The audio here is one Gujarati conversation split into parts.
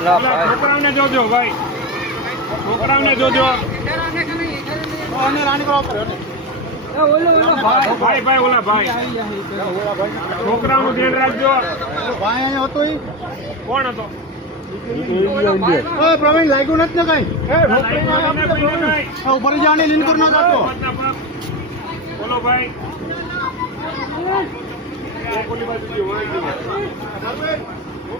છોકરાઓને જોજો ભાઈ. છોકરાઓને જોજો. ભાઈ ભાઈ ઓલા ભાઈ. છોકરાઓનું ધ્યાન રાખજો. કોણ હતો? પ્રવીણ લાગ્યું નથી ને કઈ. ઉપર જવાની લીનપુર કર ના જતો. બોલો ભાઈ. બાજુ ને.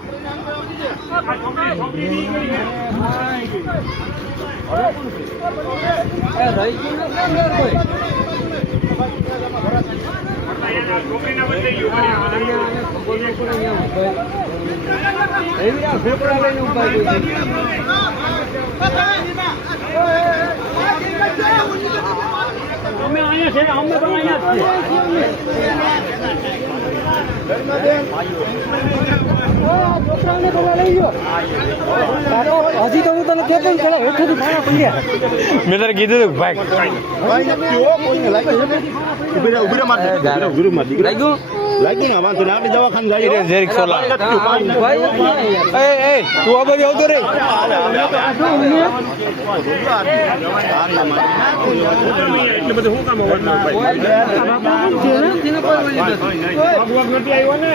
અહીંયા છે અમે પણ અમે અહીંયા છે અમે પણ અહીંયા જ હજી તો હું તને કે ને પેલા હેઠેથી ભાડા પડ્યા મેં તને કીધું હતું ભાઈ એ જરીક સોલા. એ એ તું આ બાજુ આવતો રે એટલે બધું શું કામ અવાજ ભાઈ ભગવાન નથી આવ્યો ને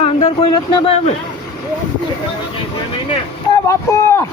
અંદર કોઈ નથી ને ને બાપુ!